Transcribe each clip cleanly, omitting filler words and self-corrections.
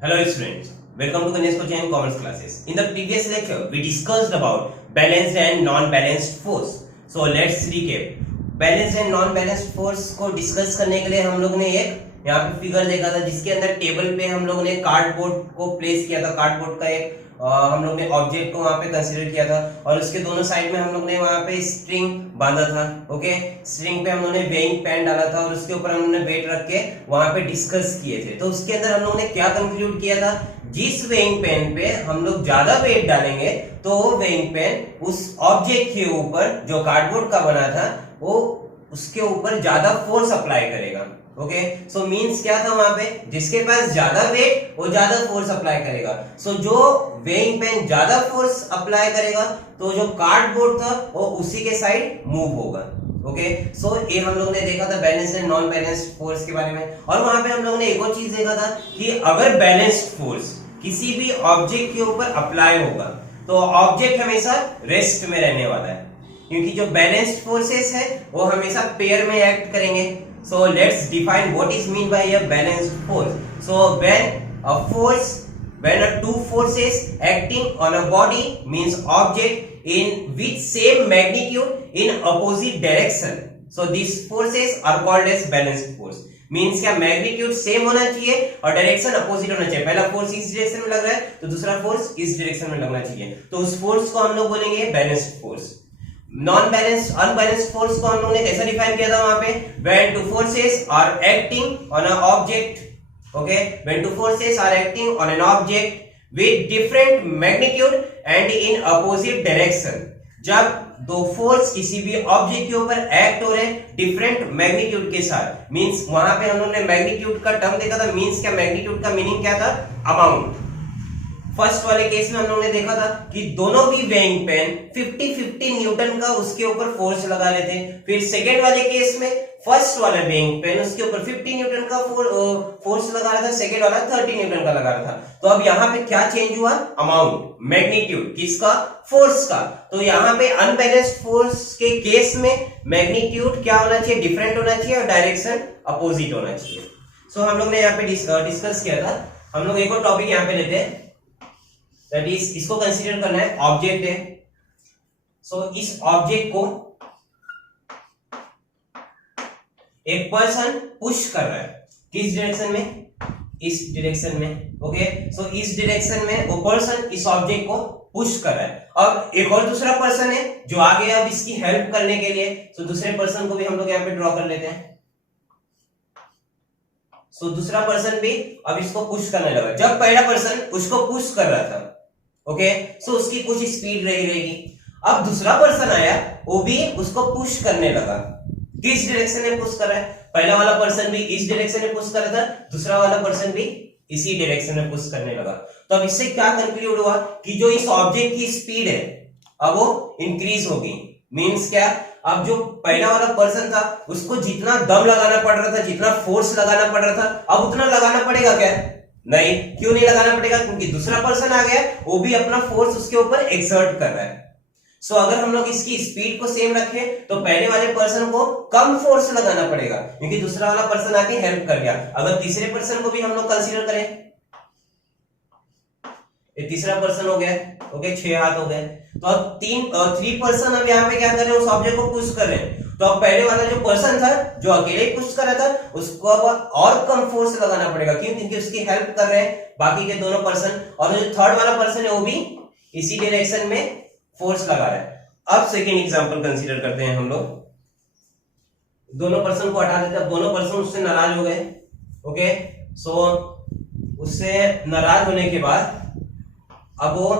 Hello students, welcome to Ganesh Coaching Commerce classes. In the previous lecture, we discussed about balanced and non-balanced force. So let's recap. Balanced and non-balanced force को discuss करने के लिए हम लोग ने एक यहाँ पे फिगर देखा था जिसके अंदर टेबल पे हम लोग ने कार्डबोर्ड को प्लेस किया था। कार्डबोर्ड का एक हम लोग ने ऑब्जेक्ट को वहां पे कंसीडर किया था और उसके दोनों साइड में हम लोग ने वहां पे स्ट्रिंग बांधा था। ओके, स्ट्रिंग पे हम लोग ने वेइंग पेन डाला था और उसके ऊपर हम लोग ने वेट रख के वहां पे डिस्कस किए थे। तो उसके अंदर हम लोग ने क्या कंक्लूड किया था, जिस वेइंग पेन पे हम लोग ज्यादा वेट डालेंगे तो वो वेइंग पेन उस ऑब्जेक्ट के ऊपर जो कार्डबोर्ड का बना था वो उसके ऊपर ज्यादा फोर्स अप्लाई करेगा। ओके, सो मींस क्या था, वहां पे जिसके पास ज्यादा वेट वो ज्यादा फोर्स अप्लाई करेगा। सो जो वेइंग पेन ज्यादा फोर्स अप्लाई करेगा तो जो कार्डबोर्ड था वो उसी के साइड मूव होगा। ओके, सो ये हम लोग ने देखा था balanced and non balanced force के बारे में। और वहां पे हम लोग ने एक और चीज देखा था कि अगर बैलेंस्ड फोर्स किसी भी ऑब्जेक्ट के ऊपर अप्लाई होगा तो ऑब्जेक्ट हमेशा रेस्ट में रहने वाला है, क्योंकि जो बैलेंस्ड फोर्सेस है वो हमेशा पेयर में एक्ट करेंगे। So let's define what is mean by a balanced force. So when a two forces acting on a body means object in with same magnitude in opposite direction. So these forces are called as balanced force. Means क्या, magnitude same होना चाहिए और direction opposite होना चाहिए। पहला force इस direction में लग रहा है तो दूसरा फोर्स इस डायरेक्शन में लगना चाहिए, तो उस फोर्स को हम लोग बोलेंगे balanced force. Non balance unbalanced force को हम लोगों ने कैसा डिफाइन किया था वहां पे, when two forces are acting on an object, okay, when two forces are acting on an object with different magnitude and in opposite direction। जब दो फोर्स किसी भी ऑब्जेक्ट के ऊपर एक्ट हो रहे हैं डिफरेंट मैग्नीट्यूड के साथ, मींस वहां पे हम लोगों ने मैग्नीट्यूड का टर्म देखा था। मींस क्या, मैग्नीट्यूड का मीनिंग क्या था, अमाउंट। फर्स्ट वाले केस में हम लोगों ने देखा था कि दोनों भी वेइंग पेन 50-50 न्यूटन का उसके ऊपर फोर्स लगा रहे थे। फिर सेकेंड वाले केस में फर्स्ट वाला वेइंग पेन उसके ऊपर 50 न्यूटन का फोर्स लगा रहा था, सेकेंड वाला 30 न्यूटन का लगा रहा था। तो अब यहाँ पे क्या चेंज हुआ, अमाउंट, मैग्नीट्यूड किसका, फोर्स का। तो यहाँ पे अनबैलेंस्ड फोर्स के केस में मैग्नीट्यूड क्या होना चाहिए, डिफरेंट होना चाहिए और डायरेक्शन अपोजिट होना चाहिए। सो हम लोग ने यहाँ पे डिस्कस किया था। हम लोग एक और टॉपिक यहाँ पे लेते हैं, दैट इज इसको कंसीडर करना है ऑब्जेक्ट है। सो इस ऑब्जेक्ट को एक पर्सन पुश कर रहा है, किस डायरेक्शन में, इस डायरेक्शन में। ओके, सो इस डायरेक्शन में वो पर्सन इस ऑब्जेक्ट को पुश कर रहा है। अब एक और दूसरा पर्सन है जो आ गया अब इसकी हेल्प करने के लिए। सो दूसरे पर्सन को भी हम लोग यहाँ पे ड्रॉ कर लेते हैं। सो दूसरा पर्सन भी अब इसको पुश करने लगा। जब पहला पर्सन उसको पुश कर रहा था, ओके, सो उसकी कुछ स्पीड रहेगी। अब दूसरा पर्सन आया, वो भी उसको पुश करने लगा। किस डायरेक्शन में पुश कर रहा है, पहला वाला पर्सन भी इस डायरेक्शन में पुश कर रहा था, दूसरा वाला पर्सन भी इसी डायरेक्शन में पुश करने लगा। तो अब इससे क्या कंक्लूड हुआ कि जो इस ऑब्जेक्ट की स्पीड है अब वो इंक्रीज होगी। मींस क्या, अब जो पहला वाला पर्सन था उसको जितना दम लगाना पड़ रहा था, जितना फोर्स लगाना पड़ रहा था, अब उतना लगाना पड़ेगा क्या, नहीं। क्यों नहीं लगाना पड़ेगा, क्योंकि दूसरा पर्सन आ गया, वो भी अपना फोर्स उसके ऊपर एक्सर्ट कर रहा है। सो अगर हम लोग इसकी स्पीड को सेम रखें तो पहले वाले पर्सन को कम फोर्स लगाना पड़ेगा क्योंकि दूसरा वाला पर्सन आके हेल्प कर गया। अगर तीसरे पर्सन को भी हम लोग कंसीडर करें, ये तीसरा पर्सन हो गया, ओके, 6 हाथ हो गए। तो अब 3 पर्सन अब यहाँ पे क्या कर रहे हैं, उस ऑब्जेक्ट को पुश कर रहे हैं। तो अब पहले वाला जो पर्सन था जो अकेले ही पुश कर रहा था उसको अब और कम फोर्स लगाना पड़ेगा। क्यों, क्योंकि उसकी हेल्प कर रहे हैं बाकी के दोनों पर्सन, और जो थर्ड वाला पर्सन है वो भी इसी डायरेक्शन में फोर्स लगा रहा है। अब सेकेंड एग्जांपल कंसीडर करते हैं हम लोग। दोनों पर्सन को हटा देते हैं। अब दोनों पर्सन उससे नाराज हो गए। ओके, सो उससे नाराज होने के बाद अब वो,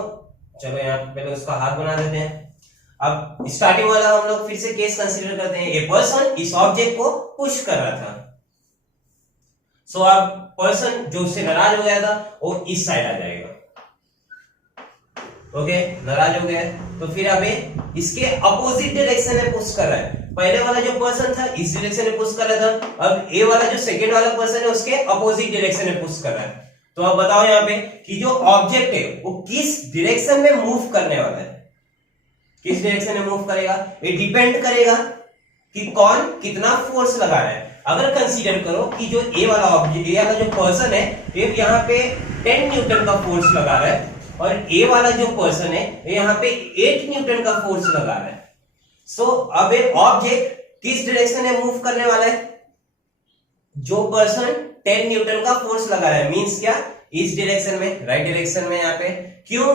चलो यहाँ पहले उसका हाथ बना देते हैं। अब स्टार्टिंग वाला हम लोग फिर से केस कंसीडर करते हैं। ए पर्सन इस ऑब्जेक्ट को पुश कर रहा था। सो अब पर्सन जो उससे नाराज हो गया था वो इस साइड आ जाएगा। ओके, नाराज हो गया तो फिर अब इसके अपोजिट डायरेक्शन में पुश कर रहा है। पहले वाला जो पर्सन था इस डायरेक्शन में पुश कर रहा था, अब ए वाला जो सेकेंड वाला पर्सन है उसके अपोजिट डायरेक्शन में पुश कर रहा है। तो अब बताओ यहाँ पे कि जो ऑब्जेक्ट है वो किस डायरेक्शन में मूव करने वाला है, किस डायरेक्शन में मूव करेगा, ये डिपेंड करेगा कि कौन कितना फोर्स लगा रहा है। अगर कंसीडर करो कि जो ए वाला ऑब्जेक्ट, ए वाला जो पर्सन है, ये यहाँ पे 10 न्यूटन का फोर्स लगा रहा है और ए वाला जो पर्सन है यहाँ पे 8 न्यूटन का फोर्स लगा रहा है। सो अब एक ऑब्जेक्ट किस डायरेक्शन में मूव करने वाला है? जो पर्सन 10 न्यूटन का फोर्स लगा रहा है, मींस क्या, इस डायरेक्शन में, राइट डायरेक्शन में। यहाँ पे क्यों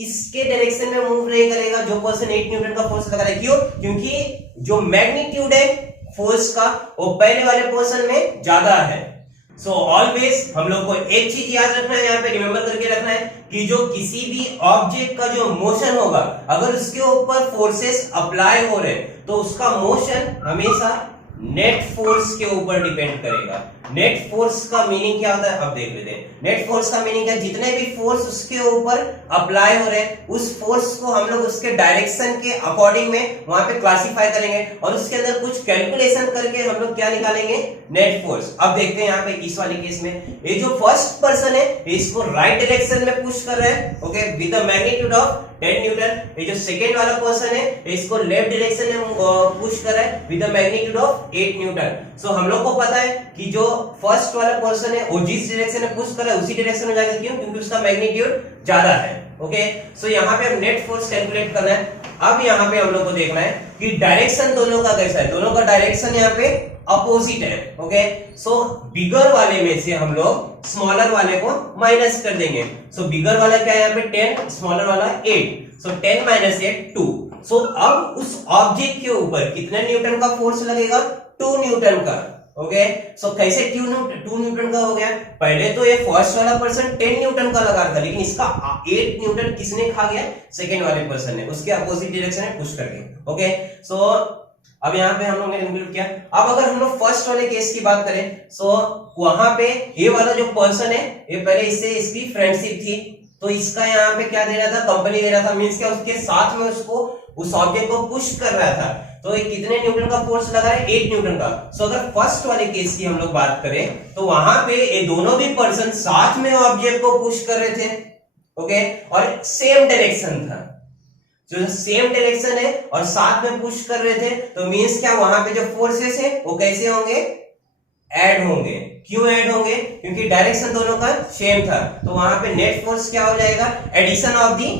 इसके डायरेक्शन में मूव नहीं करेगा जो पर्सन 8 न्यूटन का फोर्स लगा रहा है? क्यों? क्योंकि जो मैग्नीट्यूड है फोर्स का वो पहले वाले पर्सन में ज्यादा है। सो ऑलवेज हम लोग को एक चीज याद रखना है, यहाँ पे रिमेंबर करके रखना है कि जो किसी भी ऑब्जेक्ट का जो मोशन होगा, अगर उसके ऊपर फोर्सेस अप्लाई हो रहे तो उसका मोशन हमेशा नेट फोर्स के ऊपर डिपेंड करेगा। नेट फोर्स का मीनिंग क्या होता है, अब देख लेते हैं। नेट फोर्स का मीनिंग है जितने भी फोर्स उसके ऊपर अप्लाई हो रहे हैं उस फोर्स को हम लोग उसके डायरेक्शन के अकॉर्डिंग में वहां पे क्लासिफाई करेंगे और उसके अंदर कुछ कैलकुलेशन करके हम लोग क्या निकालेंगे, नेट फोर्स। अब देखते हैं यहाँ पे इस वाले केस में, ये जो फर्स्ट पर्सन है इसको राइट डायरेक्शन में पुश कर रहा है, okay, with the magnitude of 10 Newton. ये जो सेकेंड वाला पर्सन है इसको लेफ्ट डायरेक्शन में पुश कर रहा है with the magnitude of 8 newton. So हम लोग को पता है कि जो फर्स्ट वाला पर्सन है वो जिस डायरेक्शन में पुश कर रहा है उसी डायरेक्शन में जाएगा। क्यों? क्योंकि उसका मैग्नीट्यूड ज्यादा है। ओके, सो यहाँ पे हम नेट फोर्स कैलकुलेट करना है। अब यहाँ पे हम लोग को देखना है कि डायरेक्शन दोनों का कैसा है। दोनों का डायरेक्शन यहाँ पे अपोजिट है। ओके, सो बिगर वाले में से हम लोग स्मॉलर वाले को माइनस कर देंगे। सो बिगर वाला क्या है यहाँ पे 10, स्मॉलर वाला 8। So 10 minus 8 2। सो अब उस ऑब्जेक्ट के ऊपर कितने न्यूटन का फोर्स लगेगा? 2 न्यूटन का। ओके, सो कैसे 2 न्यूटन का हो गया? पहले तो ये फर्स्ट वाला पर्सन 10 न्यूटन का लगा रहा था, लेकिन इसका 8 न्यूटन किसने खा गया? सेकेंड वाले पर्सन ने, उसके अपोजिट डायरेक्शन में पुश करके। ओके, सो अब यहाँ पे हम लोग ने इंक्लूड किया। अब अगर हम लोग फर्स्ट वाले केस की बात करें, सो वहां पे ये वाला जो पर्सन है ये पहले इससे इसकी फ्रेंडशिप थी, तो इसका यहाँ पे क्या दे रहा था? कंपनी दे रहा था, मींस क्या, उसके साथ में उसको उस ऑब्जेक्ट को पुश कर रहा था। तो ये कितने न्यूटन का फोर्स लगा है? 8 न्यूटन का। सो अगर फर्स्ट वाले केस की हम लोग बात करें तो वहां पे ये दोनों भी पर्सन साथ में ऑब्जेक्ट को पुश कर रहे थे। ओके, और सेम डायरेक्शन था, जो सेम डायरेक्शन है और साथ में पुश कर रहे थे, तो मींस क्या, वहां पे जो फोर्सेस है वो कैसे होंगे? ऐड होंगे। क्यों ऐड होंगे? क्योंकि डायरेक्शन दोनों का सेम था। तो वहां पे नेट फोर्स क्या हो जाएगा? Addition of the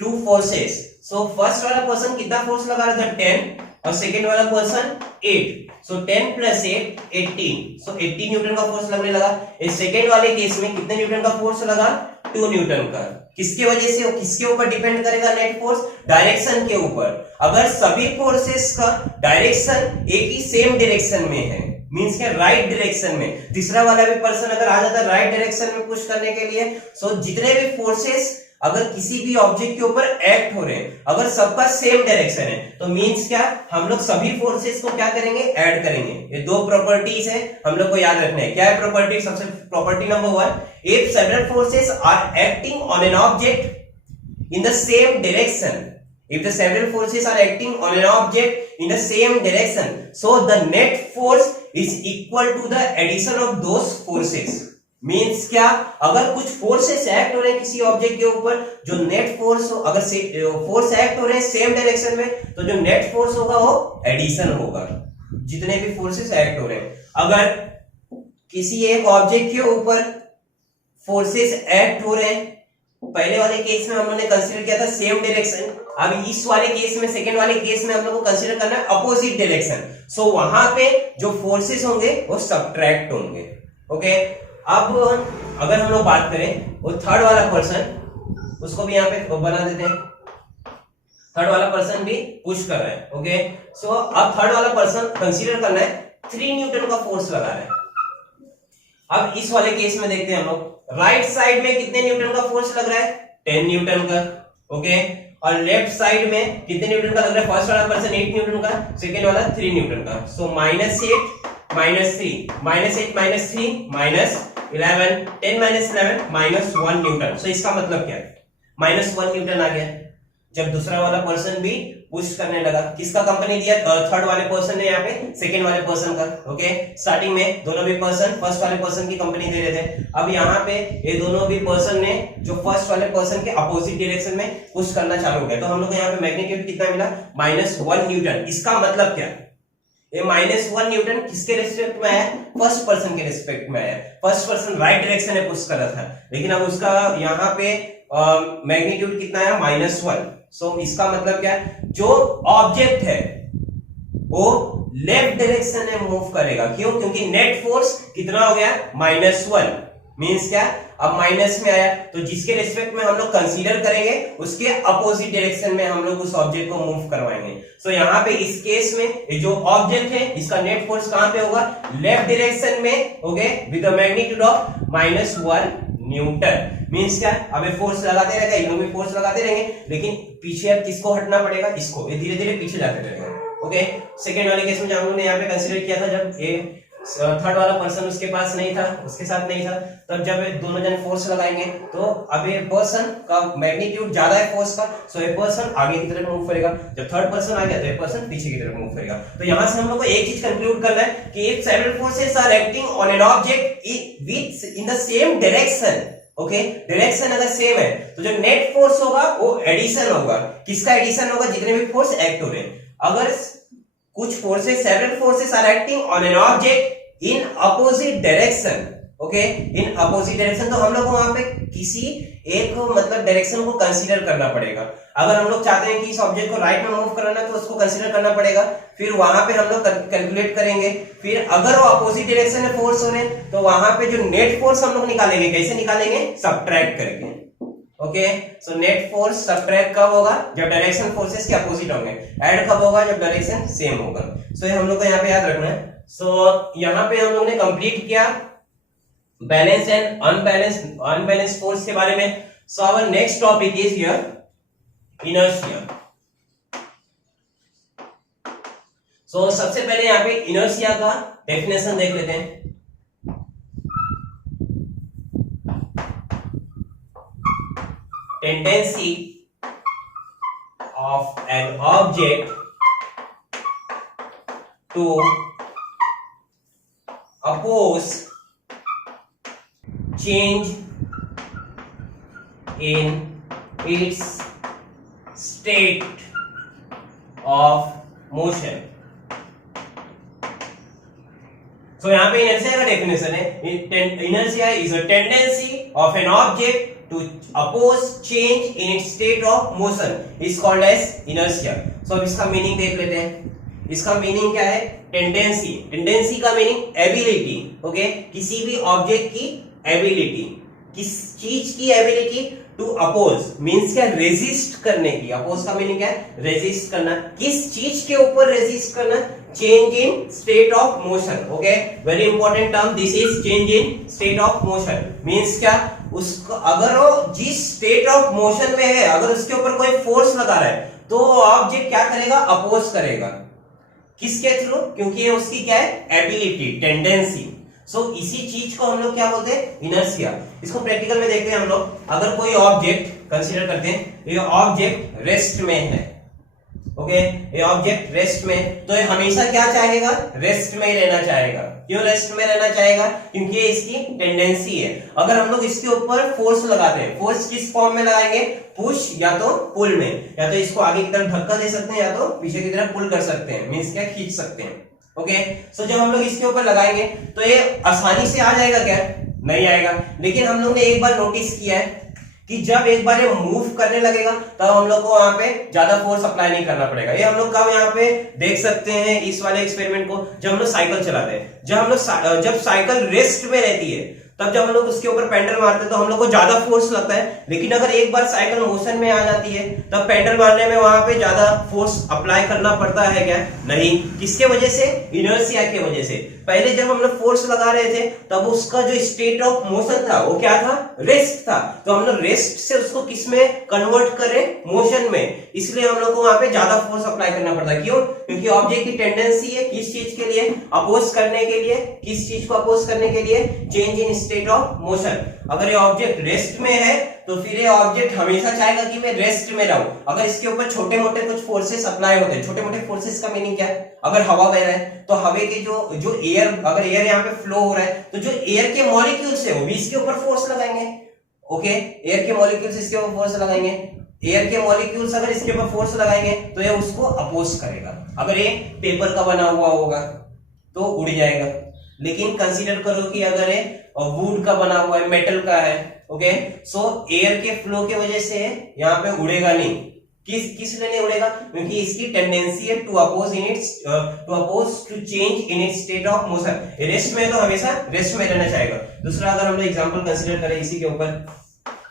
two forces. So first वाला पर्सन कितना फोर्स लगा रहा था? 10, और सेकेंड वाला person 8। So 10 plus 8 18। So 80 newton का फोर्स लगने लगा। इस सेकेंड वाले केस में कितने न्यूटन का फोर्स लगा? 2 न्यूटन का। किसके वजह से? किसके ऊपर डिपेंड करेगा नेट फोर्स? डायरेक्शन के ऊपर। अगर सभी फोर्सेस का डायरेक्शन एक ही सेम डायरेक्शन में है, मींस क्या, राइट डायरेक्शन में, तीसरा वाला भी पर्सन अगर आ जाता है राइट डायरेक्शन में पुश करने के लिए, सो जितने भी फोर्सेस अगर किसी भी ऑब्जेक्ट के ऊपर एक्ट हो रहे हैं, अगर सबका सेम डायरेक्शन है, तो मींस क्या, हम लोग सभी फोर्सेस को क्या करेंगे? ऐड करेंगे। ये दो प्रॉपर्टीज है, हम लोग को याद रखना है। क्या है प्रॉपर्टी? सबसे property number 1, if several forces are acting on an object in the same direction, if the several forces are acting on an object in the same direction, so the net force is equal to the addition of those forces. Means क्या, अगर कुछ forces act हो रहे हैं किसी object के ऊपर, जो नेट फोर्स हो, अगर फोर्स एक्ट हो रहे हैं सेम डायरेक्शन में, तो जो नेट फोर्स होगा वो एडिशन होगा, जितने भी फोर्सेस एक्ट हो रहे हैं। अगर किसी एक ऑब्जेक्ट के ऊपर फोर्सेस एक्ट हो रहे हैं, पहले वाले केस में हम लोगों ने कंसीडर किया था सेम डायरेक्शन, अब इस वाले केस में, सेकेंड वाले केस में हम लोग को कंसीडर करना है अपोजिट डायरेक्शन। सो वहां पे जो फोर्सेस होंगे वो सबट्रैक्ट होंगे। ओके, अब अगर हम लोग बात करें वो थर्ड वाला पर्सन, उसको भी यहाँ पे बना देते हैं। थर्ड वाला पर्सन भी पुश कर रहा है। ओके, सो अब थर्ड वाला पर्सन कंसीडर करना है 3 न्यूटन का फोर्स लगा रहा है। अब इस वाले केस में देखते हैं हम लोग, राइट साइड में कितने न्यूटन का फोर्स लग रहा है? 10 न्यूटन का। ओके, और लेफ्ट साइड में कितने न्यूटन का लग रहा है? फर्स्ट वाला पर्सन 8 न्यूटन का, सेकेंड वाला 3 न्यूटन का। सो -8 -3, -8 -3 -11, 10 -11 -1 न्यूटन। सो इसका मतलब क्या है? -1 न्यूटन आ गया जब दूसरा वाला पर्सन भी पुश करने लगा। किसका कंपनी दिया? थर्ड वाले पर्सन ने यहाँ पे सेकेंड वाले पर्सन का। ओके, स्टार्टिंग में दोनों भी पर्सन फर्स्ट वाले पर्सन की कंपनी दे रहे थे। अब यहाँ पे ये दोनों भी पर्सन ने जो फर्स्ट वाले पर्सन के अपोजिट डायरेक्शन में पुश करना चालू हो गया, तो हम लोग को यहाँ पे मैग्नीट्यूड कितना मिला? -1 न्यूटन। इसका मतलब क्या? ये -1 न्यूटन किसके रिस्पेक्ट में आया? फर्स्ट पर्सन के रिस्पेक्ट में आया। फर्स्ट पर्सन राइट डायरेक्शन में पुश कर रहा था, लेकिन अब उसका यहाँ पे मैग्नीट्यूड कितना है? -1। सो इसका मतलब क्या है? जो ऑब्जेक्ट है वो लेफ्ट डायरेक्शन में मूव करेगा। क्यों? क्योंकि नेट फोर्स कितना हो गया? -1। मीन्स क्या? अब माइनस में आया, तो जिसके रिस्पेक्ट में हम लोग कंसीडर करेंगे उसके अपोजिट डायरेक्शन में हम लोग उस ऑब्जेक्ट को मूव करवाएंगे। सो यहाँ पे इस केस में जो ऑब्जेक्ट है इसका नेट फोर्स कहां पे होगा? लेफ्ट डायरेक्शन में, okay, with the magnitude of -1 Newton. Means क्या? अब फोर्स लगाते रहेगा, इन लोग भी फोर्स लगाते रहेंगे, लेकिन पीछे अब किसको हटना पड़ेगा? इसको। ये धीरे धीरे पीछे जाते रहेगा। ओके, सेकेंड वाले केस में हम लोगों ने यहाँ पे कंसीडर किया था, जब ए थर्ड वाला पर्सन उसके पास नहीं था, उसके साथ नहीं था, तब जब दोनों जन फोर्स लगाएंगे तो अब ये पर्सन का मैग्नीट्यूड ज्यादा है फोर्स का, सो ये पर्सन आगे की तरफ मूव करेगा। जब थर्ड पर्सन आ गया तो ये पर्सन पीछे की तरफ मूव करेगा। तो यहां से हम लोग को एक चीज कंक्लूड करना है कि if several forces are acting on an object in the same direction, okay, direction अगर सेम है तो जो नेट फोर्स होगा वो एडिशन होगा। किसका एडिशन होगा? जितने भी फोर्स एक्ट हो रहे हैं। अगर कुछ forces, several forces are acting on an object in opposite direction, okay, in opposite direction, तो हम लोग को वहां पे किसी एक मतलब डायरेक्शन को कंसीडर करना पड़ेगा। अगर हम लोग चाहते हैं कि इस ऑब्जेक्ट को राइट में मूव कराना है तो उसको कंसीडर करना पड़ेगा। फिर वहां पे हम लोग कैलकुलेट करेंगे। फिर अगर वो अपोजिट डायरेक्शन में फोर्स हो रहे हैं तो वहां पे जो नेट फोर्स हम लोग निकालेंगे, कैसे निकालेंगे? सब्ट्रैक्ट करके। Okay, so net force subtract कब होगा? जब डायरेक्शन फोर्सेस के अपोजिट होंगे। ऐड कब होगा? जब डायरेक्शन सेम होगा। सो ये हम लोग को यहाँ पे याद रखना है। सो यहाँ पे हम लोग ने कंप्लीट किया बैलेंस एंड अनबैलेंस फोर्स के बारे में। So our next topic is here inertia. So सबसे पहले यहाँ पे इनर्शिया का डेफिनेशन देख लेते हैं। Tendency of an object to oppose change in its state of motion. So यहाँ पे इनर्शिया का डेफिनेशन है, inertia is a tendency of an object to oppose change in its state of motion is called as inertia. So अब इसका meaning देख लेते हैं। इसका मीनिंग क्या है? टेंडेंसी। टेंडेंसी का मीनिंग एबिलिटी, ओके, किसी भी ऑब्जेक्ट की एबिलिटी, किस चीज की एबिलिटी टू अपोज, मीन्स क्या? रेजिस्ट करने की। अपोज का मीनिंग क्या है? रेजिस्ट करना। किस चीज के ऊपर रेजिस्ट करना? Change in state of motion, okay, very important term this is change in state of motion. Means क्या? उसको अगर वो जिस स्टेट ऑफ मोशन में है, अगर उसके ऊपर कोई फोर्स लगा रहा है तो ऑब्जेक्ट क्या करेगा? अपोज करेगा। किसके थ्रू? क्योंकि ये उसकी क्या है? Ability, tendency. सो इसी चीज को हम लोग क्या बोलते हैं? इनर्शिया। इसको प्रैक्टिकल में देखते हैं हम लोग। अगर कोई ऑब्जेक्ट कंसीडर करते हैं, ये ऑब्जेक्ट रेस्ट में है, ओके, ये ऑब्जेक्ट रेस्ट में, तो ये हमेशा क्या चाहेगा? रेस्ट में ही रहना चाहेगा। क्यों रेस्ट में रहना चाहेगा? क्योंकि ये इसकी टेंडेंसी है। अगर हम लोग इसके ऊपर फोर्स लगाते हैं, फोर्स किस फॉर्म में लगाएंगे? पुश या तो पुल में, या तो इसको आगे की तरफ धक्का दे सकते हैं या तो पीछे की तरफ पुल कर सकते हैं, मीन्स क्या? खींच सकते हैं। ओके, सो जब हम लोग इसके ऊपर लगाएंगे तो ये आसानी से आ जाएगा क्या? नहीं आएगा। लेकिन हम लोग ने एक बार नोटिस किया है कि जब एक बार ये मूव करने लगेगा तब हम लोग को वहां पे ज्यादा फोर्स अप्लाई नहीं करना पड़ेगा। ये हम लोग कब यहाँ पे देख सकते हैं इस वाले एक्सपेरिमेंट को? जब हम लोग साइकिल चलाते हैं। जब साइकिल रेस्ट में रहती है तब जब हम लोग उसके ऊपर पेडल मारते हैं तो हम लोग को ज्यादा फोर्स लगता है। लेकिन अगर एक बार साइकिल मोशन में आ जाती है तब पेडल मारने में वहां पे ज्यादा फोर्स अप्लाई करना पड़ता है क्या? नहीं। किसके वजह से? इनर्शिया के वजह से। पहले जब हम लोग फोर्स लगा रहे थे तब उसका जो स्टेट ऑफ मोशन था वो क्या था? रेस्ट था। तो हम लोग रेस्ट से उसको किस में कन्वर्ट करें? मोशन में। इसलिए हम लोग को वहां पे ज्यादा फोर्स अप्लाई करना पड़ता है। क्यों? क्योंकि ऑब्जेक्ट की टेंडेंसी है किस चीज के लिए? अपोज करने के लिए। किस चीज को अपोज करने के लिए? Change in state of motion. अगर ये ऑब्जेक्ट रेस्ट में है तो फिर ये ऑब्जेक्ट हमेशा चाहेगा कि मैं रेस्ट में रहूं। अगर इसके ऊपर छोटे मोटे कुछ फोर्सेस अप्लाई होते हैं, छोटे मोटे फोर्सेस का मीनिंग क्या है? अगर हवा बह रहा है तो हवा के जो एयर, अगर एयर यहाँ पे फ्लो हो रहा है तो जो एयर के मॉलिक्यूल्स है वो भी इसके ऊपर फोर्स लगाएंगे। ओके, एयर के मॉलिक्यूल्स इसके ऊपर फोर्स लगाएंगे। एयर के मॉलिक्यूल्स अगर इसके ऊपर फोर्स लगाएंगे तो ये उसको अपोज करेगा। अगर ये पेपर का बना हुआ होगा तो उड़ जाएगा, लेकिन कंसीडर करो कि अगर ये वुड का बना हुआ है, मेटल का है, ओके, सो एयर के फ्लो की वजह से यहाँ पे उड़ेगा नहीं। किस लिए नहीं उड़ेगा? क्योंकि इसकी टेंडेंसी है to oppose to change in its state of motion. Rest में तो हमेशा रेस्ट में रहना चाहेगा। दूसरा अगर हम लोग एग्जांपल कंसीडर करें इसी के ऊपर,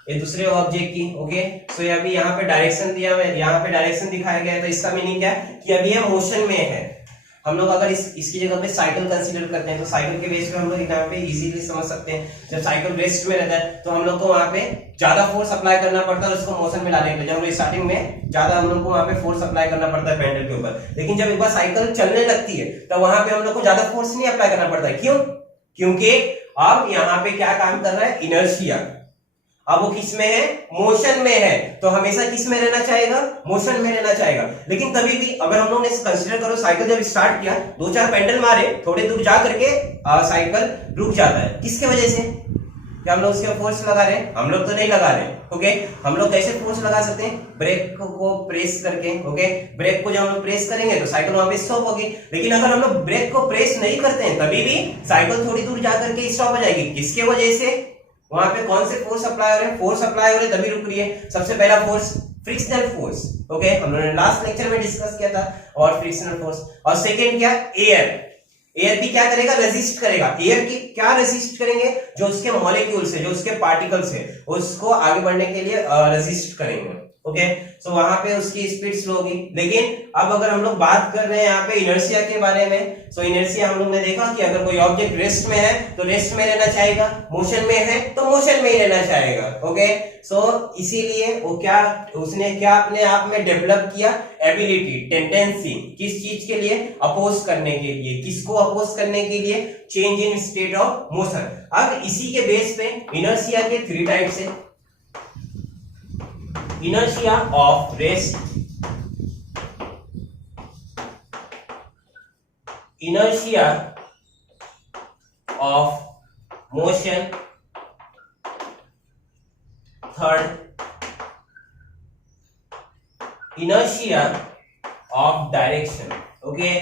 ये दूसरे ऑब्जेक्ट की, ओके, सो अभी यहाँ पे डायरेक्शन दिया हुआ है, यहाँ पे डायरेक्शन दिखाया गया है, तो इसका मीनिंग क्या है कि अभी ये मोशन में है। हम लोग अगर इसकी जगह पे साइकिल कंसीडर करते हैं तो साइकिल के बेस पे हम लोग यहाँ पे इजीली समझ सकते हैं। जब साइकिल रेस्ट में रहता है तो हम लोग को वहां पे ज्यादा फोर्स अप्लाई करना पड़ता है उसको मोशन में लाने के लिए। जब हम लोग स्टार्टिंग में ज्यादा हम लोग को वहां पे फोर्स अप्लाई करना पड़ता है पेडल के ऊपर, लेकिन जब एक बार साइकिल चलने लगती है तो वहां पे हम लोग को ज्यादा फोर्स नहीं अप्लाई करना पड़ता है। क्यों? क्योंकि अब यहाँ पे क्या काम कर रहा है? इनर्शिया। अब वो किस में है? मोशन में है, तो हमेशा किस में रहना चाहेगा? मोशन में रहना चाहेगा। लेकिन कभी भी अगर हम लोग ने कंसीडर करो साइकिल जब स्टार्ट किया, 2-4 पेडल मारे, थोड़े दूर जा करके साइकिल रुक जाता है। किसके वजह से? क्या हम लोग उसके फोर्स लगा रहे हैं? हम लोग तो नहीं लगा रहे। ओके, हम लोग कैसे फोर्स लगा सकते हैं? ब्रेक को प्रेस करके। ओके, ब्रेक को जब हम लोग प्रेस करेंगे तो साइकिल वहां पे स्टॉप होगी। लेकिन अगर हम लोग ब्रेक को प्रेस नहीं करते हैं तभी भी साइकिल थोड़ी दूर जा करके स्टॉप हो जाएगी। किसके वजह से? वहां पे कौन से फोर्स अप्लाई हो रहे हैं? फोर्स अप्लाई हो रहे तभी रुक रही है। सबसे पहला फोर्स फ्रिक्शनल फोर्स, ओके, हम लोगों ने लास्ट लेक्चर में डिस्कस किया था, और फ्रिक्शनल फोर्स। और सेकंड क्या? एयर। एयर भी क्या करेगा? रेजिस्ट करेगा। एयर की क्या रेजिस्ट करेंगे? जो उसके मॉलिक्यूल्स है, जो उसके पार्टिकल्स है, उसको आगे बढ़ने के लिए रेजिस्ट करेंगे। ओके, सो वहां पे उसकी स्पीड स्लो होगी। लेकिन अब अगर हम लोग बात कर रहे हैं यहाँ पे इनर्शिया के बारे में, सो इनर्शिया हम लोग ने देखा कि अगर कोई ऑब्जेक्ट रेस्ट में है तो रेस्ट में रहना चाहेगा, मोशन में है तो मोशन में ही रहना चाहेगा। ओके, सो इसीलिए वो क्या, उसने क्या अपने आप में डेवलप किया? Ability, tendency. किस चीज के लिए? अपोज करने के लिए। किसको अपोज करने के लिए? Change in state of motion. अब इसी के बेस पे इनर्शिया के 3 टाइप्स है। Inertia of rest, inertia of motion, third, inertia of direction. Okay,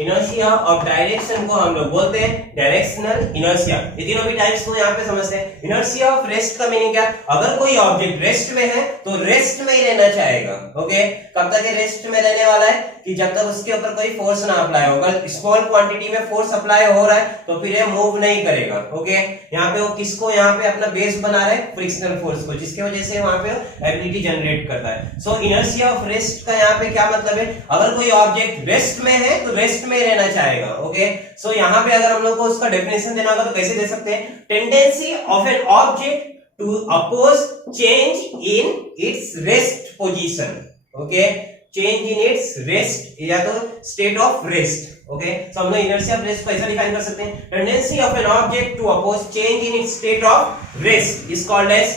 inertia of direction को हम लोग बोलते हैं डायरेक्शनल इनर्शिया। ये तीनों भी टाइप्स को यहाँ पे समझते हैं। इनर्शिया ऑफ रेस्ट का मीनिंग क्या? अगर कोई ऑब्जेक्ट रेस्ट में है तो रेस्ट में ही रहना चाहेगा। ओके, कब तक ये रेस्ट में रहने वाला है? कि जब तक उसके ऊपर कोई फोर्स ना अप्लाई हो। अगर स्मॉल क्वांटिटी में फोर्स अप्लाई हो रहा है तो फिर ये मूव नहीं करेगा। ओके, यहाँ पे वो किसको यहाँ पे अपना बेस बना रहा है? फ्रिक्शनल फोर्स को, जिसकी वजह से वहां पे एबिलिटी जनरेट करता है। सो इनर्शिया ऑफ रेस्ट का यहाँ पे क्या मतलब है? अगर कोई ऑब्जेक्ट रेस्ट में है तो रेस्ट में रहना चाहेगा। ओके, सो यहाँ पे अगर हम लोग को उसका डेफिनेशन देना होगा तो कैसे दे सकते हैं? Tendency of an object to oppose change in its rest position. Okay, change in its rest या तो state of rest. Okay, so हम लोग इनर्शिया ऑफ रेस्ट को ऐसा डिफाइन कर सकते हैं, tendency of an object to oppose change in its state of rest is called as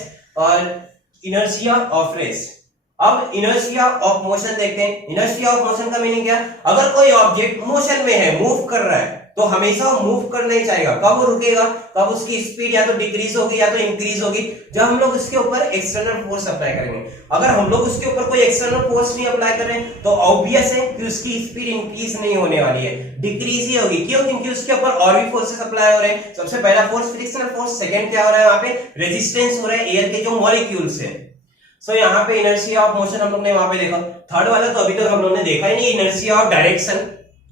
inertia of rest. अब इनर्शिया ऑफ मोशन देखते हैं। इनर्शिया ऑफ मोशन का मीनिंग क्या? अगर कोई ऑब्जेक्ट मोशन में है, मूव कर रहा है, तो हमेशा मूव करना ही चाहेगा। कब वो रुकेगा? कब उसकी स्पीड या तो डिक्रीज होगी या तो इंक्रीज होगी, जब हम लोग उसके ऊपर एक्सटर्नल फोर्स अप्लाई करेंगे। अगर हम लोग उसके ऊपर कोई एक्सटर्नल फोर्स नहीं अप्लाई कर रहे हैं तो ऑब्वियस है कि उसकी स्पीड इंक्रीज नहीं होने वाली है, डिक्रीज ही होगी। क्यों? क्योंकि उसके ऊपर और भी फोर्सेस अप्लाई हो रहे हैं। सबसे पहला फोर्स फ्रिक्शनल फोर्स, सेकंड क्या हो रहा है? वहां पे रेजिस्टेंस हो रहा है एयर के जो मॉलिक्यूल्स है। सो यहाँ पे इनर्शिया ऑफ मोशन हम लोग ने वहां पे देखा। थर्ड वाला तो अभी तक हम लोग ने देखा ही नहीं, इनर्शिया ऑफ डायरेक्शन।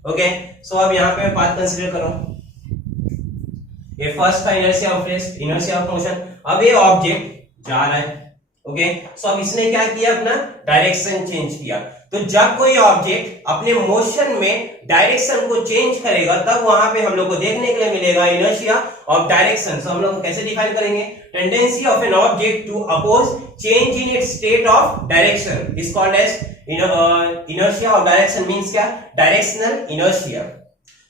ओके, सो अब यहाँ पे मैं बात कंसीडर करो। ये फर्स्ट था inertia of rest, inertia of motion. अब ये ऑब्जेक्ट जा रहा है। ओके, सो अब इसने क्या किया? अपना डायरेक्शन चेंज किया। तो जब कोई ऑब्जेक्ट अपने मोशन में डायरेक्शन को चेंज करेगा तब वहां पे हम लोग को देखने के लिए मिलेगा इनर्शिया ऑफ डायरेक्शन। सो हम लोग कैसे डिफाइन करेंगे? Tendency of an object to oppose change in its state of direction is called as inertia of direction. Means क्या? Directional inertia.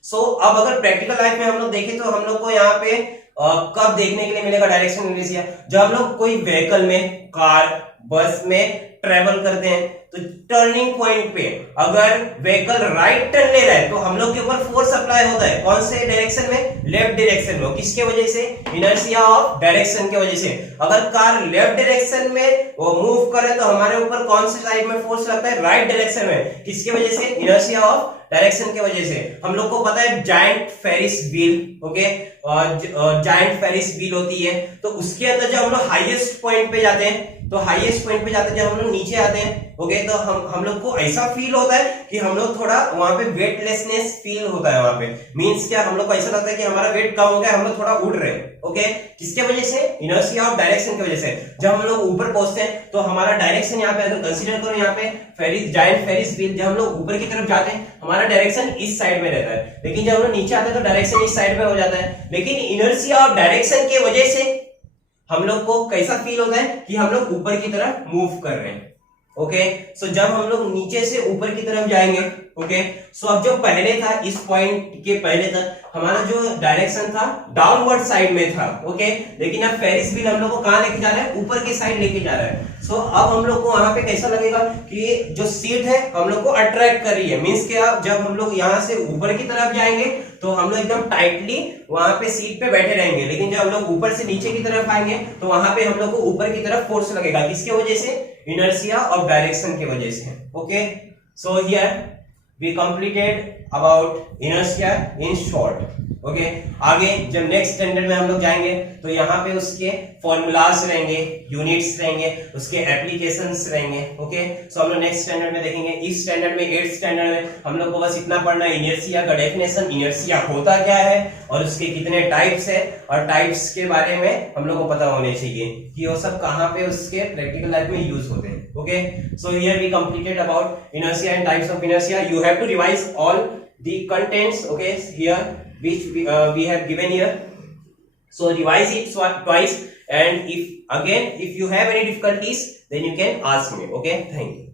सो अब अगर प्रैक्टिकल लाइफ में हम लोग देखें तो हम लोग को यहाँ पे कब देखने के लिए मिलेगा डायरेक्शन इनर्शिया? जब हम लोग कोई व्हीकल में, कार, बस में ट्रेवल करते हैं, तो टर्निंग पॉइंट पे अगर व्हीकल राइट टर्न ले रहा है तो हम लोग के ऊपर फोर्स अप्लाई होता है, कौन से डायरेक्शन में, लेफ्ट डायरेक्शन में। किसके वजह से, इनर्शिया ऑफ डायरेक्शन के वजह से। अगर कार लेफ्ट डायरेक्शन में वो मूव करे तो हमारे ऊपर कौन से साइड में फोर्स लगता है, राइट डायरेक्शन में। किसके वजह से, इनर्शिया ऑफ डायरेक्शन के वजह से। हम लोग को पता है giant Ferris wheel, okay, giant Ferris wheel होती है, तो उसके अंदर जब हम लोग हाईएस्ट पॉइंट पे जाते हैं, तो हाईएस्ट पॉइंट पे जाते हैं, जब हम लोग नीचे आते हैं, ओके, तो हम लोग को ऐसा फील होता है कि हम लोग थोड़ा वहां पे वेटलेसनेस फील होता है। वहां पे मींस क्या, हम लोग को ऐसा लगता है कि हमारा वेट कम हो गया, हम लोग थोड़ा उड़ रहे हैं, ओके। किसके वजह से, इनर्शिया ऑफ डायरेक्शन की वजह से। जब हम लोग ऊपर पहुंचते हैं तो हमारा डायरेक्शन यहाँ पे अगर कंसीडर करो, यहाँ पे फेरिस, जायंट फेरिस व्हील, जब हम लोग ऊपर की तरफ जाते हैं हमारा डायरेक्शन इस साइड में रहता है, लेकिन जब हम लोग नीचे आते हैं तो डायरेक्शन इस साइड में हो जाता है। लेकिन इनर्शिया ऑफ डायरेक्शन की वजह से हम लोग को कैसा फील होता है कि हम लोग ऊपर की तरफ मूव कर रहे हैं, ओके। सो जब हम लोग नीचे से ऊपर की तरफ जाएंगे, ओके, सो अब जो पहले था, इस पॉइंट के पहले तक हमारा जो डायरेक्शन था डाउनवर्ड साइड में था, ओके, लेकिन अब फेरिस व्हील हम लोग को कहां लेके जा रहा है, ऊपर की साइड लेके जा रहा है। सो अब हम लोग को वहां पे कैसा लगेगा कि जो सीट है हम लोग को अट्रैक्ट कर रही है। मींस क्या, जब हम लोग यहां से ऊपर की तरफ जाएंगे तो हम लोग एकदम टाइटली वहां पे सीट पे बैठे रहेंगे, लेकिन जब हम लोग ऊपर से नीचे की तरफ आएंगे तो वहां पे हम लोग को ऊपर की तरफ फोर्स लगेगा। किसके वजह से, इनर्शिया ऑफ डायरेक्शन की वजह से, okay. So here we completed about inertia in short, okay. आगे जब नेक्स्ट स्टैंडर्ड में हम लोग जाएंगे तो यहाँ पे उसके फॉर्मूलाज रहेंगे, यूनिट्स रहेंगे, उसके एप्लीकेशंस रहेंगे, ओके। सो हम लोग नेक्स्ट स्टैंडर्ड में देखेंगे। इस स्टैंडर्ड में, 8th स्टैंडर्ड में हम लोग को बस इतना पढ़ना है, इनर्शिया का डेफिनेशन, इनर्शिया होता क्या है और उसके कितने टाइप्स है, और टाइप्स के बारे में हम लोग को पता होने चाहिए कि वो सब कहाँ पे उसके प्रैक्टिकल लाइफ में यूज होते हैं, okay. So here we completed about inertia and types of inertia. You have to revise all the contents, okay, here which we have given here. So revise it twice, and if you have any difficulties then you can ask me, okay. Thank you.